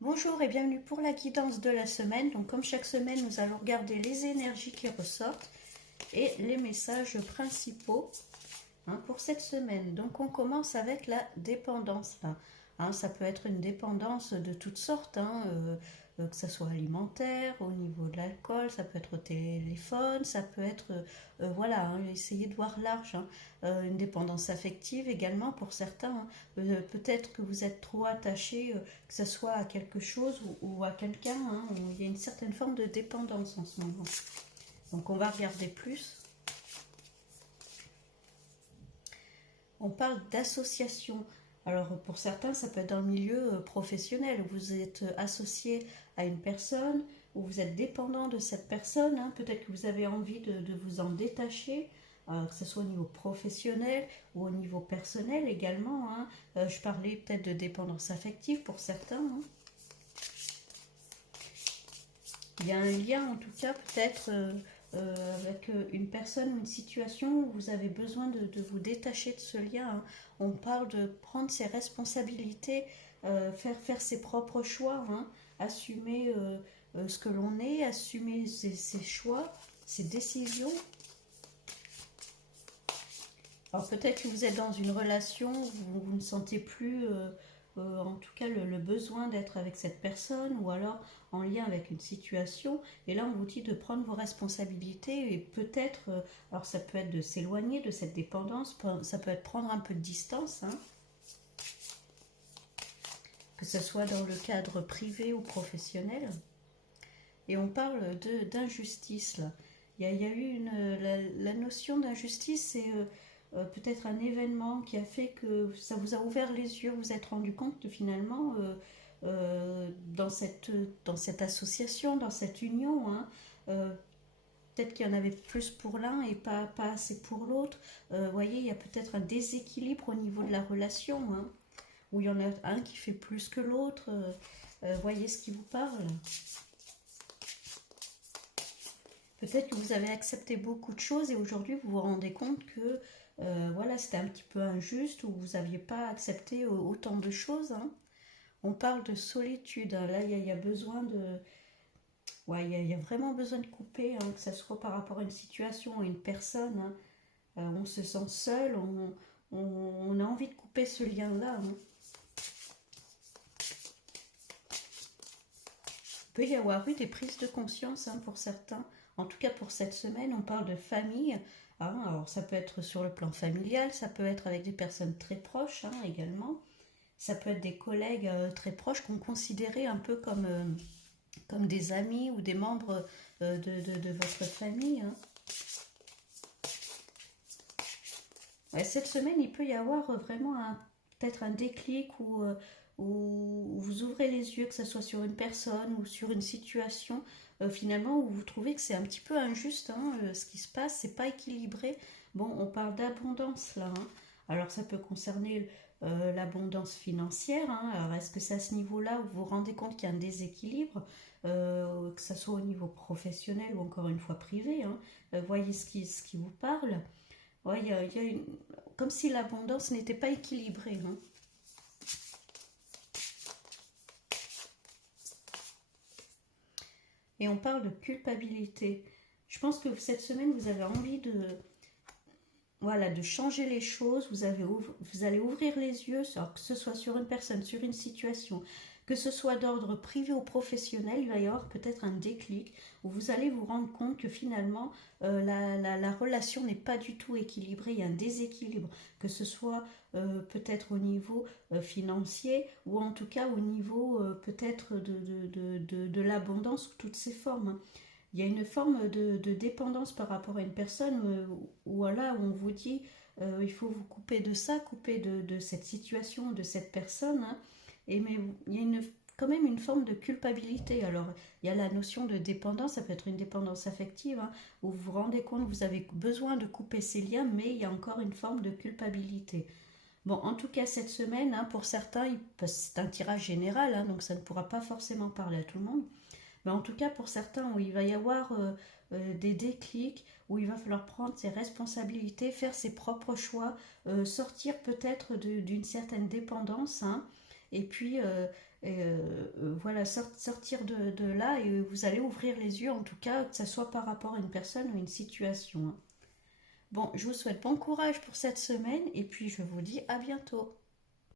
Bonjour et bienvenue pour la guidance de la semaine. Donc comme chaque semaine, nous allons regarder les énergies qui ressortent et les messages principaux pour cette semaine. Donc on commence avec la dépendance là. Ça peut être une dépendance de toutes sortes, que ce soit alimentaire, au niveau de l'alcool, ça peut être au téléphone, ça peut être, voilà, essayez de voir large. Une dépendance affective également pour certains. Peut-être que vous êtes trop attaché, que ce soit à quelque chose ou à quelqu'un. Il y a une certaine forme de dépendance en ce moment. Donc on va regarder plus. On parle d'association. Alors pour certains, ça peut être dans le milieu professionnel, où vous êtes associé à une personne, où vous êtes dépendant de cette personne. Peut-être que vous avez envie de vous en détacher, que ce soit au niveau professionnel ou au niveau personnel également. Je parlais peut-être de dépendance affective pour certains. Il y a un lien en tout cas peut-être avec une personne ou une situation où vous avez besoin de vous détacher de ce lien. On parle de prendre ses responsabilités, faire ses propres choix, assumer ce que l'on est, assumer ses choix, ses décisions. Alors peut-être que vous êtes dans une relation où vous ne sentez plus, en tout cas, le besoin d'être avec cette personne, ou alors en lien avec une situation. Et là, on vous dit de prendre vos responsabilités et peut-être, alors ça peut être de s'éloigner de cette dépendance, ça peut être prendre un peu de distance, que ce soit dans le cadre privé ou professionnel. Et on parle d'injustice là. Il y a eu la notion d'injustice, c'est peut-être un événement qui a fait que ça vous a ouvert les yeux, vous vous êtes rendu compte que finalement, dans cette association, dans cette union, euh, peut-être qu'il y en avait plus pour l'un et pas assez pour l'autre. Vous voyez, il y a peut-être un déséquilibre au niveau de la relation, où il y en a un qui fait plus que l'autre. Voyez ce qui vous parle. Peut-être que vous avez accepté beaucoup de choses et aujourd'hui vous vous rendez compte que voilà, c'était un petit peu injuste ou vous n'aviez pas accepté autant de choses. On parle de solitude. Là, il y a besoin de. Ouais, il y a vraiment besoin de couper, que ce soit par rapport à une situation ou à une personne. On se sent seul, on a envie de couper ce lien-là. Il peut y avoir eu des prises de conscience pour certains. En tout cas, pour cette semaine, on parle de famille. Alors, ça peut être sur le plan familial, ça peut être avec des personnes très proches également. Ça peut être des collègues très proches qu'on considérait un peu comme des amis ou des membres de votre famille. Ouais, cette semaine, il peut y avoir vraiment peut-être un déclic où vous ouvrez les yeux, que ce soit sur une personne ou sur une situation, finalement, où vous trouvez que c'est un petit peu injuste, ce qui se passe, c'est pas équilibré. Bon, on parle d'abondance là. Alors, ça peut concerner l'abondance financière. Alors, est-ce que c'est à ce niveau-là où vous vous rendez compte qu'il y a un déséquilibre, que ce soit au niveau professionnel ou encore une fois privé. Voyez ce qui vous parle. Ouais, il y a comme si l'abondance n'était pas équilibrée. Et on parle de culpabilité. Je pense que cette semaine, vous avez envie voilà, de changer les choses. Vous allez ouvrir les yeux, que ce soit sur une personne, sur une situation, que ce soit d'ordre privé ou professionnel, il va y avoir peut-être un déclic où vous allez vous rendre compte que finalement la relation n'est pas du tout équilibrée, il y a un déséquilibre, que ce soit peut-être au niveau financier ou en tout cas au niveau peut-être de l'abondance sous toutes ses formes. Il y a une forme de dépendance par rapport à une personne où là où on vous dit il faut vous couper de ça, couper de cette situation, de cette personne. Mais il y a quand même une forme de culpabilité. Alors, il y a la notion de dépendance, ça peut être une dépendance affective, où vous vous rendez compte que vous avez besoin de couper ces liens, mais il y a encore une forme de culpabilité. Bon, en tout cas, cette semaine, pour certains, c'est un tirage général, donc ça ne pourra pas forcément parler à tout le monde. Mais en tout cas, pour certains, où il va y avoir des déclics, où il va falloir prendre ses responsabilités, faire ses propres choix, sortir peut-être d'une certaine dépendance, et puis voilà, sortir de là, et vous allez ouvrir les yeux, en tout cas, que ce soit par rapport à une personne ou une situation, hein. Bon, je vous souhaite bon courage pour cette semaine, et puis je vous dis à bientôt.